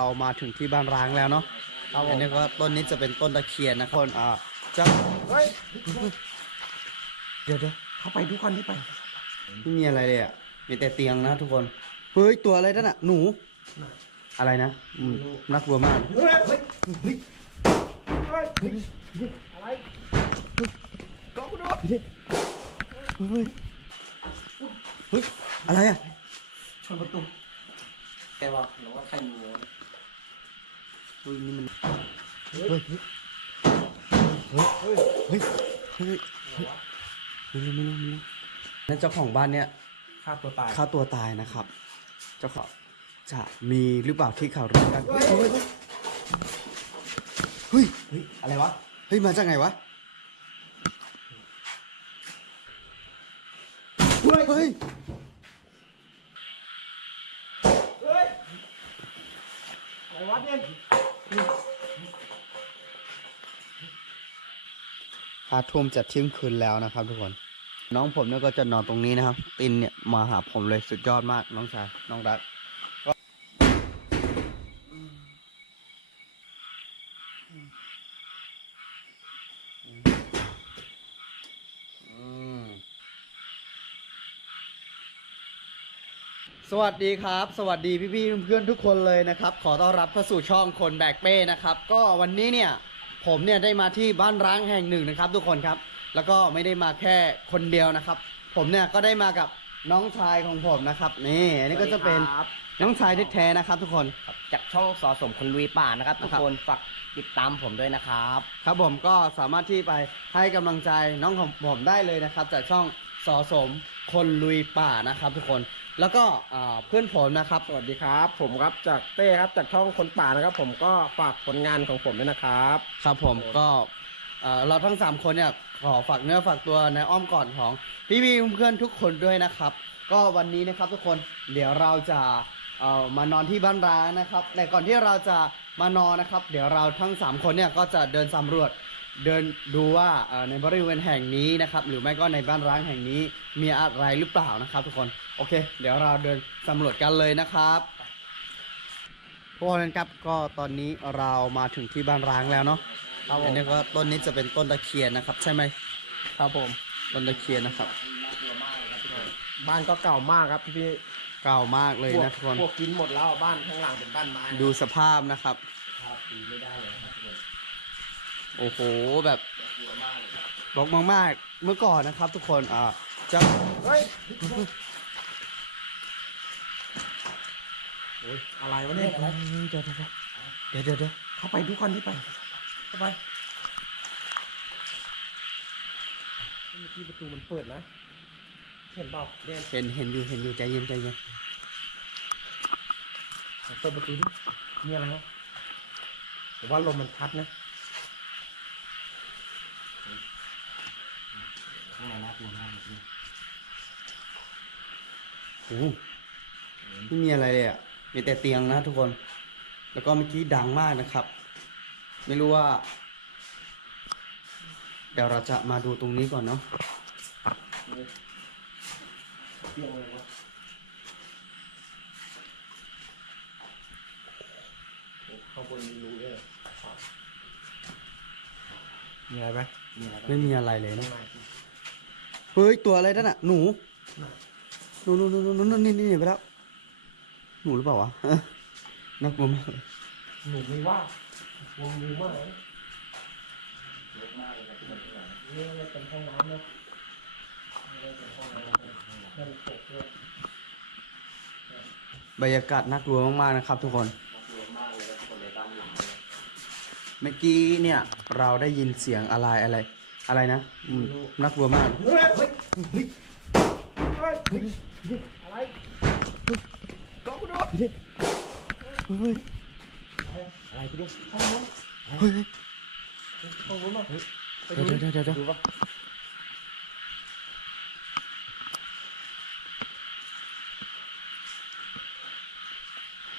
เรามาถึงที่บ้านร้างแล้วเนาะครับผม อันนี้ก็ต้นนี้จะเป็นต้นตะเคียนนะครับคนอ่าจะเฮ้ยเดี๋ยวเดี๋ยวเข้าไปทุกคนที่ไป ไม่มีอะไรเลยอะ มีแต่เตียงนะทุกคน เฮ้ย ตัวอะไรนั่นน่ะ หนู อะไรนะอืมน่ากลัวมาก เฮ้ยเฮ้ยเฮ้ยเฮ้ยเฮ้ยอะไรก็กูดูเฮ้ย เฮ้ย อะไรอะ ชนประตูแกบอกหรือว่าใครมี เฮ้ยนี่มันเฮ้ยเฮ้ยเฮ้ยเฮ้ยไม่รู้ไม่รู้ไม่รู้นั่นเจ้าของบ้านเนี่ยฆ่าตัวตายฆ่าตัวตายนะครับ เจ้าของจะมีหรือเปล่าที่เขาวรู้กันเฮ้ยเฮ้ยอะไรวะเฮ้ยมาจากไหนวะเฮ้ยเฮ้ยอะไรวะเนี่ย พาทุ่มจะเที่ยงคืนแล้วนะครับ ทุกคน น้องผมเนี่ยก็จะนอนตรงนี้นะครับ ตินเนี่ยมาหาผมเลยสุดยอดมากน้องชายน้องรักอืม สวัสดีครับ สวัสดีพี่ๆเพื่อนๆทุกคนเลยนะครับ ขอต้อนรับเข้าสู่ช่องคนแบกเป้นะครับ ก็วันนี้เนี่ยผมเนี่ยได้มาที่บ้านร้างแห่งหนึ่งนะครับ ทุกคนครับ แล้วก็ไม่ได้มาแค่คนเดียวนะครับ ผมเนี่ยก็ได้มากับน้องชายของผมนะครับนี่อันนี้ก็จะเป็นครับน้องชายแท้ๆนะครับ ทุกคนจากช่องสอสมคนลุยป่านะครับ ทุกนะครับคนฝากติดตามผมด้วยนะครับ ครับผมก็สามารถที่ไปให้กำลังใจน้องของผมได้เลยนะครับ จากช่องสอสมคนลุยป่านะครับ ทุกคน แล้วก็อ่าเพื่อนผมนะครับ สวัสดีครับ ผมครับจากเต้ครับจากช่องคนป่านะครับ ผมก็ฝากผลงานของผมด้วยนะครับครับผมก็เอ่อเราทั้ง3คนเนี่ยขอฝากเนื้อฝากตัวในอ้อมกอดของพี่พี่ๆเพื่อนๆทุกคนด้วยนะครับ ก็วันนี้นะครับทุกคนเดี๋ยวเราจะเอ่อมานอนที่บ้านร้างนะครับ แต่ก่อนที่เราจะมานอนนะครับ เดี๋ยวเราทั้ง3คนเนี่ยก็จะเดินสำรวจ เดินดูว่าเอ่อในบริเวณแห่งนี้นะครับ หรือไม่ก็ในบ้านร้างแห่งนี้มีอะไรหรือเปล่านะครับ ทุกคน โอเค เดี๋ยวเราเดินสำรวจกันเลยนะครับทุกคนครับก็ตอนนี้เรามาถึงที่บ้านร้างแล้วเนาะครับผมอันนี้ก็ต้นนี้จะเป็นต้นตะเคียนนะครับ ใช่ไหมครับผมต้นตะเคียนนะครับ บ้านก็เก่ามากครับพี่พี่เก่ามากเลยพวกนะทุกคนพวกกินหมดแล้วบ้านข้างหลังเป็นบ้านไม้นะดูสภาพนะครับครับตีไม่ได้เลยครับทุกคนโอ้โหแบบรกมากๆเมื่อก่อนนะครับ ทุกคนอ่าจะเฮ้ย โอ้ยอะไรวะเนี่ยอะไรเดี๋ยวเดี๋ยวเดี๋ยวเดี๋ยวเข้าไปทุกคนที่ไป เข้าไปเมื่อกี้ประตูมันเปิดนะ เห็นเปล่าเด่นเห็นเห็นอยู่เห็นอยู่ใจเย็นใจเย็นเปิดประตูดิมีอะไรวะผมว่าลมมันพัดนะข้างในน่ากลัวมากจริงโอ้โหไม่มีอะไรเลยอะ มีแต่เตียงนะทุกคน แล้วก็เมื่อกี้ดังมากนะครับ ไม่รู้ว่า เดี๋ยวเราจะมาดูตรงนี้ก่อนเนาะเรื่องอะไรวะโอ้ข้างบนมีรูด้วยเหรอมีอะไรไหมมีอะไรบ้างไม่มีอะไรเลยข้านะงในเฮ้ยตัวอะไรนั่นน่ะหนูหนูหนูหนูหนูหนูนี่นี่นี่ไปแล้ว หนูหรือเปล่าวะน่ากลัวมากเลยหนูมีว่าวงงูมากเลยเยอะมากเลยครับที่ผมเห็นนี่อะไรเป็นห้องน้ำนะนี่เป็นห้องน้ำนั่นตกด้วยบรรยากาศน่ากลัวมากๆนะครับ ทุกคนน่ากลัวมากเลยครับทุกคนในบ้านหลังเนี่ยเมื่อกี้เนี่ยเราได้ยินเสียงอะไรอะไร อะไรนะอืมน่ากลัวมากเฮ้ยเฮ้ยเฮ้ยเฮ้ยเฮ้ยอะไรก็กูดูเฮ้ยอะไรกูดูห้องน้ำเฮ้ยห้องน้ำมาเดี๋ยวเดี๋ยวเดี๋ยวเดี๋ยวดูปะ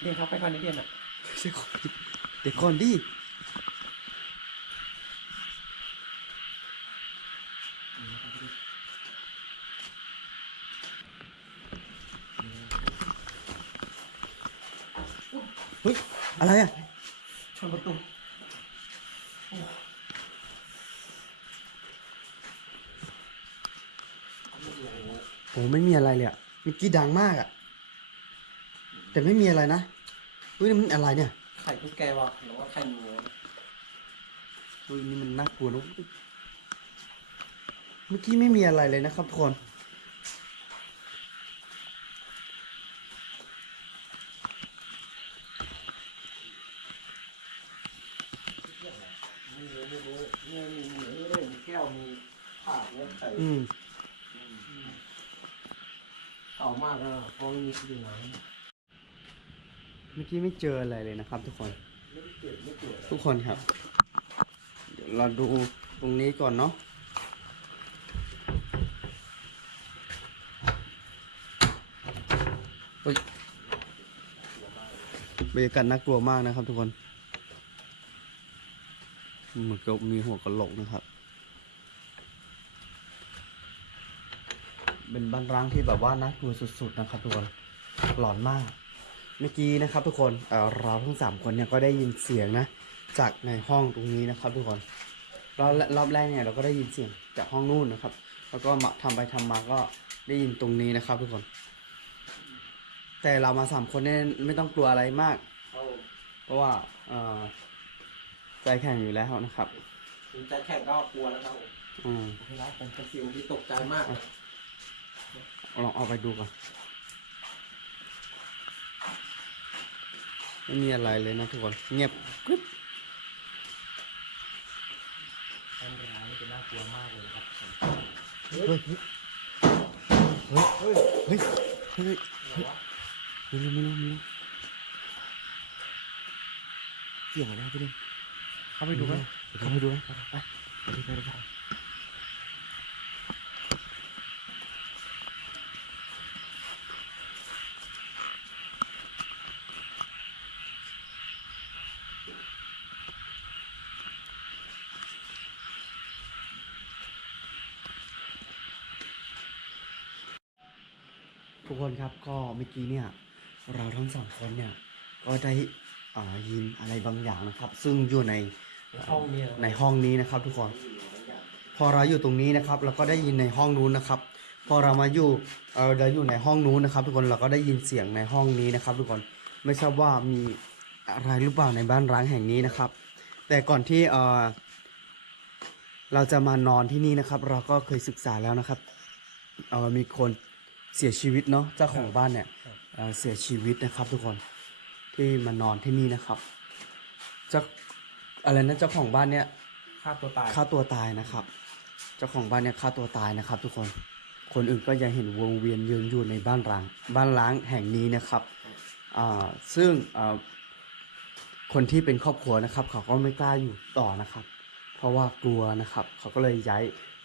เรียนเขาไปก่อนนิดเดียวน่ะเดี๋ยวก่อนดิยวก่ อนดิเฮ้ยอะไรอะชนประตูโอ้ไม่มีอะไรเลยอะเมื่อกี้ดังมากอะ แต่ไม่มีอะไรนะเฮ้ยนี่มันอะไรเนี่ย ไข่ตุ๊กแกวะหรือว่าไข่หมูเฮ้ยนี่มันน่ากลัวนะเมื่อกี้ไม่มีอะไรเลยนะครับทุกคน ไม่รู้ไม่รู้เนี่ยมีหมูด้วยมีแก้วมีผ้าเนี่ยไข่ อืม เก่ามากนะ เพราะไม่มีที่ไหนเมื่อกี้ไม่เจออะไรเลยนะครับ ทุกคนไม่ได้เกิดไม่เกิดทุกคนครับเดี๋ยวเราดูตรงนี้ก่อนเนาะเฮ้ยบรรยากาศน่ากลัวมากนะครับ ทุกคนเหมือนกับมีหัวกะโหลกนะครับ เป็นบ้านร้างที่แบบว่าน่ากลัวสุด ๆ นะครับทุกคน หลอนมาก เมื่อกี้นะครับ ทุกคนเอ่อเราทั้งสามคนเนี่ยก็ได้ยินเสียงนะ จากในห้องตรงนี้นะครับ ทุกคนรอบรอบแรกเนี่ยเราก็ได้ยินเสียงจากห้องนู่นนะครับ แล้วก็มาทำไปทำมาก็ได้ยินตรงนี้นะครับ ทุกคน แต่เรามาสามคนเนี่ยไม่ต้องกลัวอะไรมากเอาเพราะว่าเอ่อใจแข็งอยู่แล้วนะครับถึงใจแข็งก็กลัวแล้วครับผมอืมเวลาผมเป็นฟิวที่ตกใจมากเลยลองเอาไปดูก่อน ไม่มีอะไรเลยนะทุกคน เงียบกริบบ้านร้างนี่จะน่ากลัวมากเลยนะครับเฮ้ย เฮ้ย เฮ้ย เฮ้ย เฮ้ยไม่รู้ไม่รู้ไม่รู้เสียงอะไรไปดิเข้าไปดูไหมเข้าไปดูไหมไปไปไปไป กคนครับก็เมื่อกี้เนี่ยเราทั้งสองคนเนี่ยก็ได้อ่ายินอะไรบางอย่างนะครับ ซึ่งอยู่ในในห้องเนี่ยในห้องนี้นะครับ ทุกคน พอเราอยู่ตรงนี้นะครับเราก็ได้ยินในห้องนู้นนะครับ พอเรามาอยู่เออเราอยู่ในห้องนู้นนะครับ ทุกคนเราก็ได้ยินเสียงในห้องนี้นะครับ ทุกคนไม่ทราบว่ามีอะไรหรือเปล่าในบ้านร้างแห่งนี้นะครับ แต่ก่อนที่เออเราจะมานอนที่นี่นะครับ เราก็เคยศึกษาแล้วนะครับเออมีคน เสียชีวิตเนาะเจ้าของบ้านเนี่ยเอ่อเสียชีวิตนะครับ ทุกคนที่มานอนที่นี่นะครับเจ้าอะไรนะเจ้าของบ้านเนี่ย ฆ่าตัวตาย ฆ่าตัวตายนะครับ เจ้าของบ้านเนี่ยฆ่าตัวตายนะครับ ทุกคน คนอื่นก็ยังเห็นวงเวียนยืนอยู่ในบ้านร้าง บ้านล้างแห่งนี้นะครับอ่าซึ่งอ่าคนที่เป็นครอบครัวนะครับ เขาก็ไม่กล้าอยู่ต่อนะครับ เพราะว่ากลัวนะครับ เขาก็เลยย้าย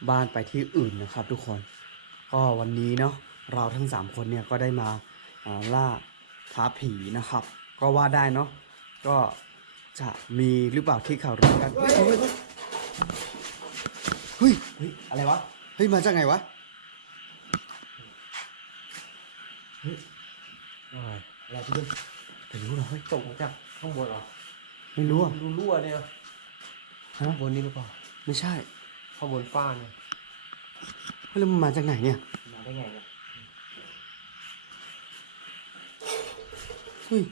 บ้านไปที่อื่นนะครับ ทุกคน ก็วันนี้เนาะ เราทั้งสามคนเนี่ยก็ได้มาอ่าล่าท้าผีนะครับ ก็ว่าได้เนาะก็จะมีหรือเปล่าที่เขารู้กันเฮ้ยเฮ้ยเฮ้ยเฮ้ยอะไรวะเฮ้ยมาจากไหนวะอะไรอะไรพี่ดุ้มแต่รู้เหรอเฮ้ยตกมาจากข้างบนเหรอไม่รู้อะรูรั่วเนี่ยฮะข้างบนนี่หรือเปล่าไม่ใช่ข้างบนฟ้าเนี่ยเฮ้ยแล้วมันมาจากไหนเนี่ยมาได้ไงเนี่ย เฮ้ย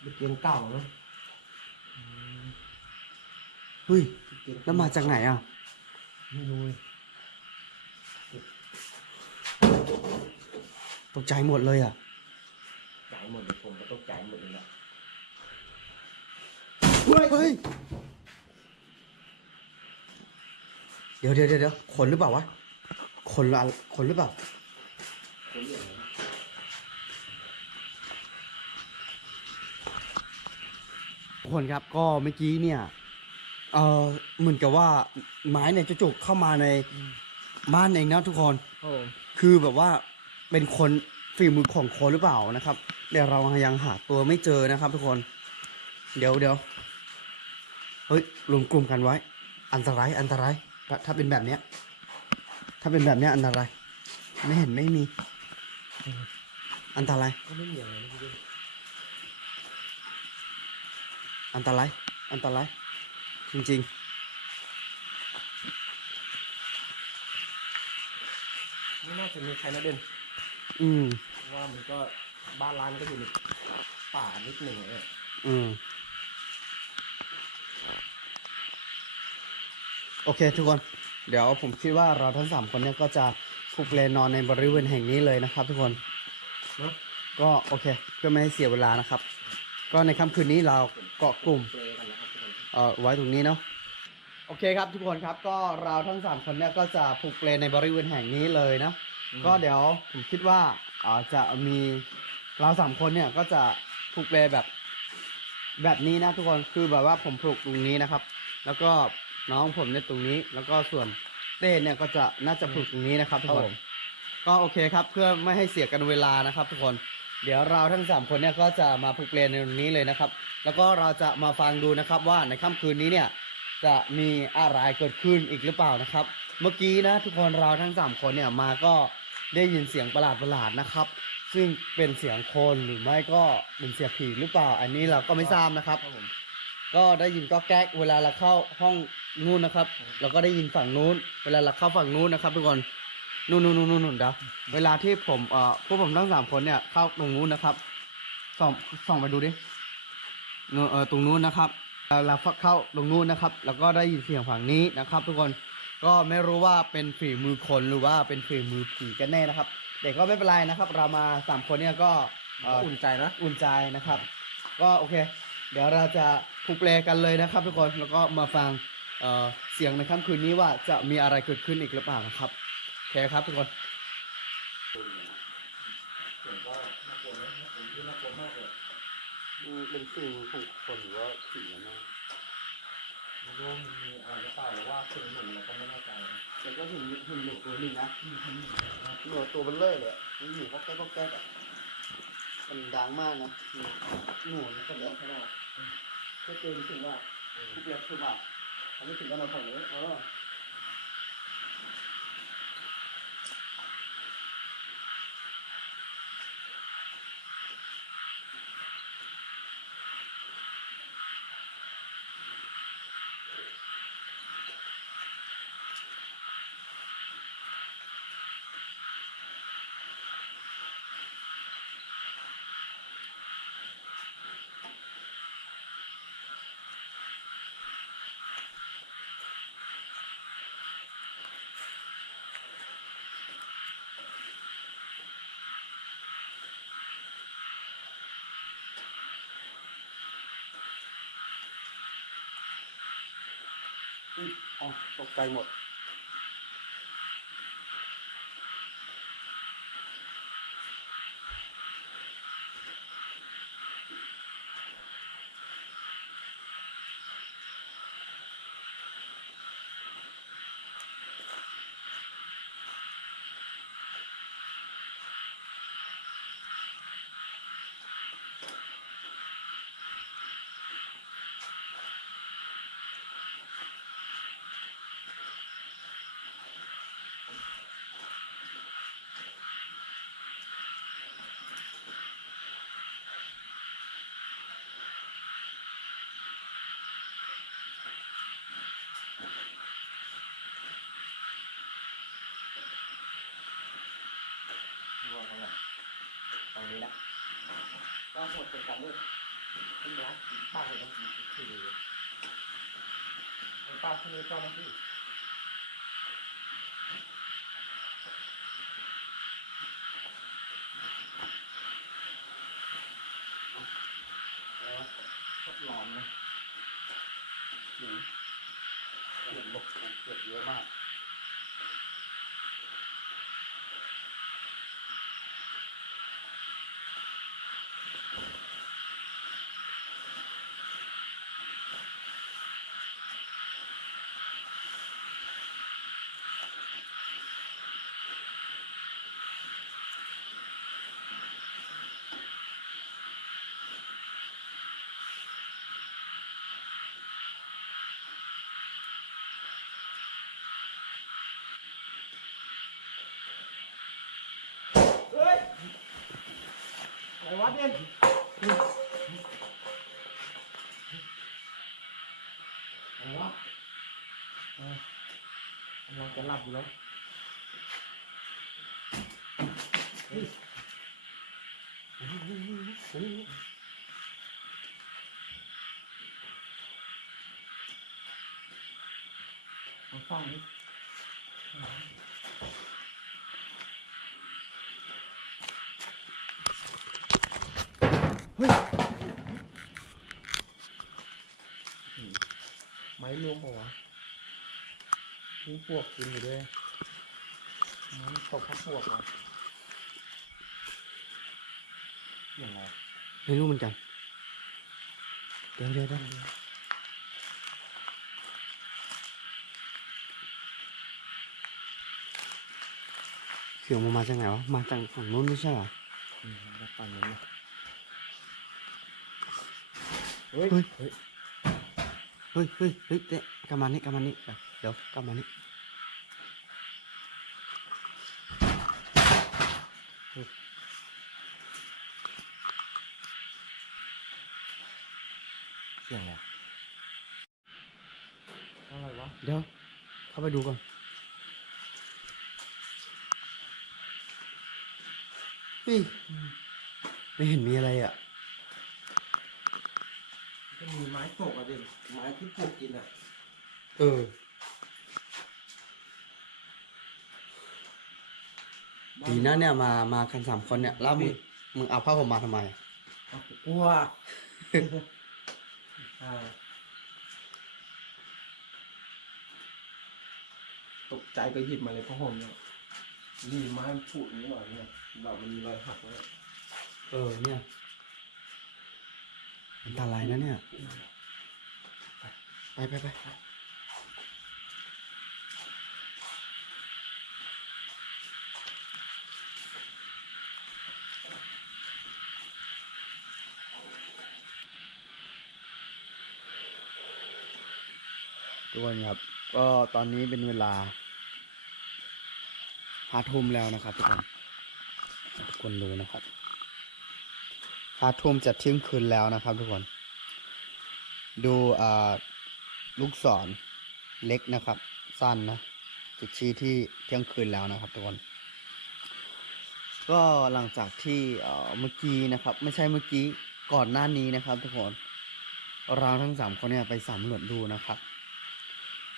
เป็นเตียงเก่านะเฮ้ยเตียงแล้วมาจากไหนอะไม่รู้เลยตกใจหมดเลยอะใจหมดเลยผมก็ตกใจหมดเลยแหละเฮ้ยเดี๋ยวเดี๋ยวเดี๋ยวเดี๋ยวขนหรือเปล่าวะขนหรืออะไรขนหรือเปล่าคนเหลือน ทุกคนครับก็เมื่อกี้เนี่ยเออเหมือนกับว่าไม้เนี่ยจะจุกเข้ามาในบ้านเองนะทุกคนโอ้คือแบบว่าเป็นคนฝีมือของคนหรือเปล่านะครับ เดี๋ยวเรายังหาตัวไม่เจอนะครับ ทุกคน เดี๋ยวเดี๋ยวเฮ้ยรวมกลุ่มกันไว้ อันตรายอันตรายถ้าถ้าเป็นแบบเนี้ย ถ้าเป็นแบบเนี้ยอันตรายไม่เห็นไม่มี อันตรายก็ไม่มีอะไรนะพี่ดุ้ม อันตราย อันตราย จริงไม่น่าจะมีใครนะเด่นๆอืม เพราะว่ามันก็บ้านร้านก็อยู่ในป่านิดหนึ่งเองอืม โอเคทุกคน เดี๋ยวผมคิดว่าเราทั้งสามคนเนี่ยก็จะผูกเลนนอนในบริเวณแห่งนี้เลยนะครับ ทุกคนเนอะก็โอเคเพื่อไม่ให้เสียเวลานะครับ ก็ในค่ำคืนนี้เรา เกาะกลุ่มเปลกันนะครับทุกคนเอ่อไว้ตรงนี้เนาะโอเคครับทุกคนครับก็เราทั้งสามคนเนี่ยก็จะผูกเปลในบริเวณแห่งนี้เลยนะก็เดี๋ยวผมคิดว่าเอ่อจะมีเราสามคนเนี่ยก็จะผูกเปลแบบแบบนี้นะทุกคนคือแบบว่าผมผูกตรงนี้นะครับ แล้วก็น้องผมเนี่ยตรงนี้ แล้วก็ส่วนเต้เนี่ยก็จะน่าจะผูกตรงนี้นะครับทุกคนก็โอเคครับเพื่อไม่ให้เสียกันเวลานะครับทุกคน เดี๋ยวเราทั้งสามคนเนี่ยก็จะมาผูกเปลในตรงนี้เลยนะครับ แล้วก็เราจะมาฟังดูนะครับว่าในค่ำคืนนี้เนี่ยจะมีอะไรเกิดขึ้นอีกหรือเปล่านะครับ เมื่อกี้นะทุกคนเราทั้งสามคนเนี่ยมาก็ได้ยินเสียงประหลาดประหลาดๆนะครับ ซึ่งเป็นเสียงคนหรือไม่ก็เป็นเสียงผีหรือเปล่า อันนี้เราก็ไม่ทราบนะครับครับผมก็ได้ยินก็แก๊กเวลาเราเข้าห้องนู้นนะครับ เราก็ได้ยินฝั่งนู้น เวลาเราเข้าฝั่งนู้นนะครับ ทุกคน นู่นนู่นนู่นนู่นเดี๋ยวเวลาที่ผมเอ่อพวกผมทั้งสามคนเนี่ยเข้าตรงนู้นนะครับส่องส่องไปดูดินู่นเออตรงนู้นนะครับเอ่อเราเข้าตรงนู้นนะครับ แล้วก็ได้ยินเสียงฝั่งนี้นะครับ ทุกคนก็ไม่รู้ว่าเป็นฝีมือคนหรือว่าเป็นฝีมือผีกันแน่นะครับแต่ก็ไม่เป็นไรนะครับ เรามาสามคนเนี่ยก็เอ่ออุ่นใจนะ อุ่นใจนะครับ ก็โอเค เดี๋ยวเราจะผูกเปลกันเลยนะครับ ทุกคนแล้วก็มาฟังเอ่อเสียงในค่ำคืนนี้ว่าจะมีอะไรเกิดขึ้นอีกหรือเปล่านะครับโอ เคครับทุกคนเสียงก็น่ากลัวนะผมคิดน่ากลัวมากเลยเป็นสิ่งของคนหรือว่าผีนะไม่รู้ว่ามีอะไรหรือเปล่าหรือว่าเป็นหนุ่มเราก็ไม่แน่ใจนะแต่ก็เห็นเห็นหนูตัวหนึ่งนะหนูตัวเบลเลอร์เลยอะมันอยู่ก็แก๊กก็แก๊กอะมันดังมากนะหนูนี่ก็เยอะขนาดก็เจอถึงว่าผูกเปลคือว่าทำไม่ถึงกันเราฝั่งนี้เออ อ๋อตกใจหมด รู้ว่าเขาไหนตรงนี้นะ ก็หมดเป็นการมืดขึ้นนะป้าเลยต้องคือเป็นป้าที่นี่เจ้าหน้าที่แล้วทดลองนะหนูเกิดบกเกิดเยอะมาก Voilà. On va te laver là. on มีปวกกินอยู่ด้วยไม้ตกข้าวปวกเหรออย่างไรไม่รู้เหมือนกัน เดี๋ยวเดี๋ยวเดี๋ยวเสียงมันมาจากไหนวะ มาจากฝั่งนู้นไม่ใช่เหรออืมแล้วฝั่งนี้นนะเฮ้ย เฮ้ย เฮ้ย เฮ้ยเฮ้ยเฮ้ยเตะกลับมานี่กลับมานี่เดี๋ยวกลับมานี่ เสียงอะไรอะไรวะ เดี๋ยว เข้าไปดูก่อน เฮ้ย ไม่เห็นมีอะไรอะ ก็มีไม้ตกอะดิไม้ที่ปลูกกินอะเออ ดีนะเนี่ยมา มากันสามคนเนี่ย แล้วมึง มึงเอาผ้าห่มมาทำไมเอากลัว อ่าตก ใจไปหยิบมาเลยพ่อห่มเนี่ยนี่ไม้มันผุอย่างนี้หน่อยเนี่ยแบบมันมีรอยหักแล้วเนี่ยเออเนี่ยอันตรายนะเนี่ยไปไปไปทุกคนครับ ก็ตอนนี้เป็นเวลา หาทุ่มแล้วนะครับทุกคนทุกคนดูนะครับหาทุ่มจะเที่ยงคืนแล้วนะครับ ทุกคน ดูลูกศรเล็กนะครับ สั้นนะจะชี้ที่เที่ยงคืนแล้วนะครับทุกคน ก็หลังจากที่เอ่อเมื่อกี้นะครับ ไม่ใช่เมื่อกี้ก่อนหน้านี้นะครับ ทุกคนเราทั้งสามคนเนี่ยไปสำรวจดูนะครับ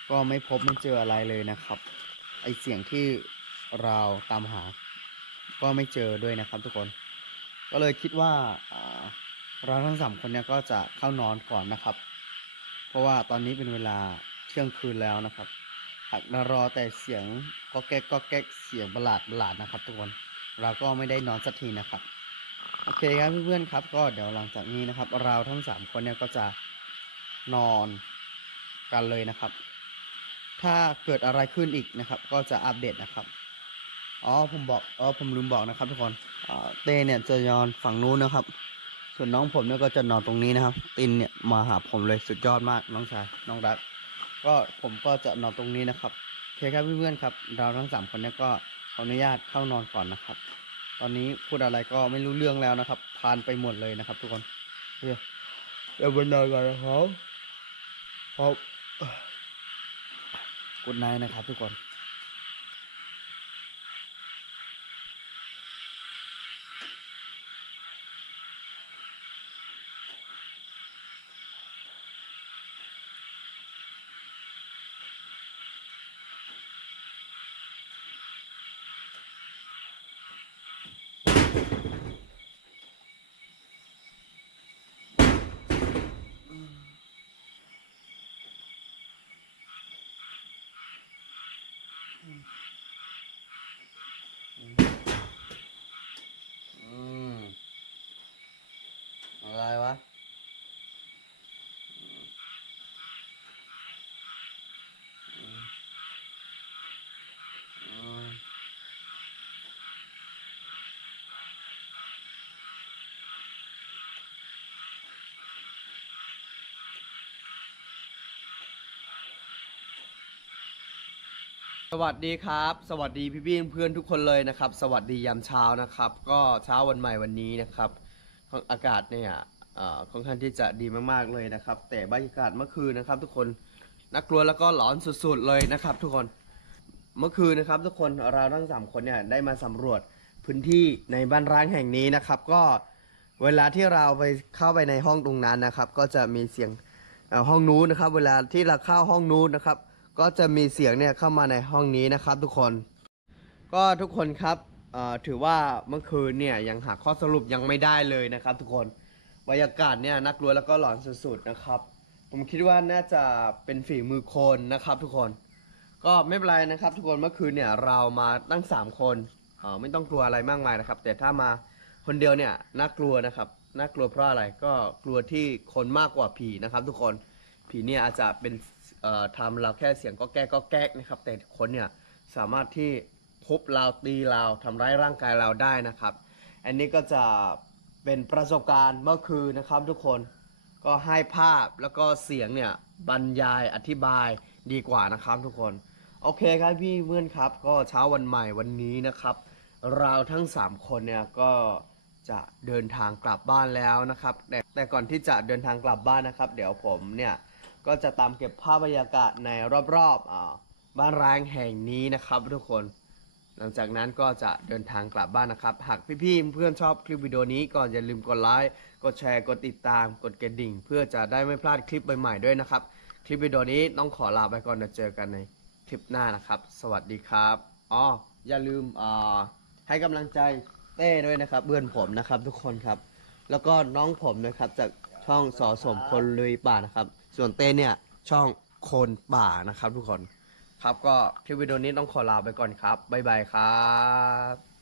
ก็ไม่พบไม่เจออะไรเลยนะครับ ไอเสียงที่ เราตามหา ก็ไม่เจอด้วยนะครับทุกคน ก็เลยคิดว่าเราทั้งสามคนเนี่ยก็จะเข้านอนก่อนนะครับ เพราะว่าตอนนี้เป็นเวลาเที่ยงคืนแล้วนะครับหากรอแต่เสียงก็แก๊กก็แก๊กเสียงประหลาดประหลาดนะครับ ทุกคนเราก็ไม่ได้นอนสักทีนะครับ โอเคครับเพื่อนๆครับ ก็เดี๋ยวหลังจากนี้นะครับ เราทั้งสามคนเนี่ยก็จะนอนกันเลยนะครับ ถ้าเกิดอะไรขึ้นอีกนะครับ ก็จะอัปเดตนะครับ อ๋อผมบอกอ๋อผมลืมบอกนะครับทุกคนเต้เนี่ยจะนอนฝั่งนู้นนะครับ ส่วนน้องผมเนี่ยก็จะนอนตรงนี้นะครับ ตินเนี่ยมาหาผมเลยสุดยอดมากน้องชายน้องรัก ก็ผมก็จะนอนตรงนี้นะครับโอเคครับเพื่อนๆครับเราทั้งสามคนเนี่ยก็ขออนุญาตเข้านอนก่อนนะครับ ตอนนี้พูดอะไรก็ไม่รู้เรื่องแล้วนะครับพานไปหมดเลยนะครับ ทุกคนเดี๋ยวเดี๋ยวไปนอนก่อนนะครับครับกุดไนนะครับทุกคน อะไรวะสวัสดีครับ สวัสดีพี่พี่เพื่อนทุกคนเลยนะครับ สวัสดียามเช้านะครับ ก็เช้าวันใหม่วันนี้นะครับ อากาศเนี่ยค่อนข้างที่จะดีมากๆเลยนะครับ แต่บรรยากาศเมื่อคืนนะครับ ทุกคนน่ากลัวแล้วก็หลอนสุดๆเลยนะครับ ทุกคนเมื่อคืนนะครับ ทุกคนเราทั้งสามคนเนี่ยได้มาสำรวจพื้นที่ในบ้านร้างแห่งนี้นะครับ ก็เวลาที่เราไปเข้าไปในห้องตรงนั้นนะครับ ก็จะมีเสียงห้องนู้นนะครับ เวลาที่เราเข้าห้องนู้นนะครับ ก็จะมีเสียงเนี่ยเข้ามาในห้องนี้นะครับ ทุกคน ก็ทุกคนครับ เอ่อถือว่าเมื่อคืนเนี่ยยังหาข้อสรุปยังไม่ได้เลยนะครับทุกคนบรรยากาศเนี่ยน่ากลัวแล้วก็หลอนสุดๆนะครับ ผมคิดว่าน่าจะเป็นฝีมือคนนะครับ ทุกคนก็ไม่เป็นไรนะครับ ทุกคนเมื่อคืนเนี่ยเรามาตั้ง 3 คนเออไม่ต้องกลัวอะไรมากมายนะครับ แต่ถ้ามาคนเดียวเนี่ยน่ากลัวนะครับน่ากลัวเพราะอะไรก็กลัวที่คนมากกว่าผีนะครับ ทุกคนผีเนี่ยอาจจะเป็นเอ่อทำเราแค่เสียงก็แก้ก็แก๊กนะครับ แต่คนเนี่ยสามารถที่ ทุบเราตีเราทำร้ายร่างกายเราได้นะครับ อันนี้ก็จะเป็นประสบการณ์เมื่อคืนนะครับทุกคนก็ให้ภาพแล้วก็เสียงเนี่ยบรรยายอธิบายดีกว่านะครับทุกคนโอเคครับพี่เพื่อนครับ ก็เช้าวันใหม่วันนี้นะครับ เราทั้ง 3 คนเนี่ยก็จะเดินทางกลับบ้านแล้วนะครับแต่แต่ก่อนที่จะเดินทางกลับบ้านนะครับ เดี๋ยวผมเนี่ยก็จะตามเก็บภาพบรรยากาศในรอบๆอ่าบ้านร้างแห่งนี้นะครับ ทุกคน หลังจากนั้นก็จะเดินทางกลับบ้านนะครับ หากพี่ๆเพื่อนชอบคลิปวิดีโอนี้ก็อย่าลืมกดไลค์กดแชร์กดติดตามกดกระดิ่ง เพื่อจะได้ไม่พลาดคลิปใหม่ๆด้วยนะครับ คลิปวิดีโอนี้ต้องขอลาไปก่อนเดี๋ยวเจอกันในคลิปหน้านะครับ สวัสดีครับอ๋ออย่าลืมอ่าให้กำลังใจเต้ด้วยนะครับเพื่อนผมนะครับทุกคนครับ แล้วก็น้องผมนะครับจากช่องสอสมคนลุยป่านะครับ ส่วนเต้เนี่ยช่องคนป่านะครับทุกคน ครับก็คลิปวิดีโอนี้ต้องขอลาไปก่อนครับบ๊ายบายครับ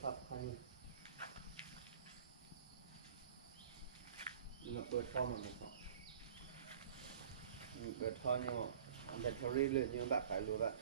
เอ้าโทรศัพท์ใครนี่มาเปิดท่อมันเลยครับนี่เปิดท่อเนี่ยแบตเตอรี่เหลือเยอะแบบใครรู้แบบ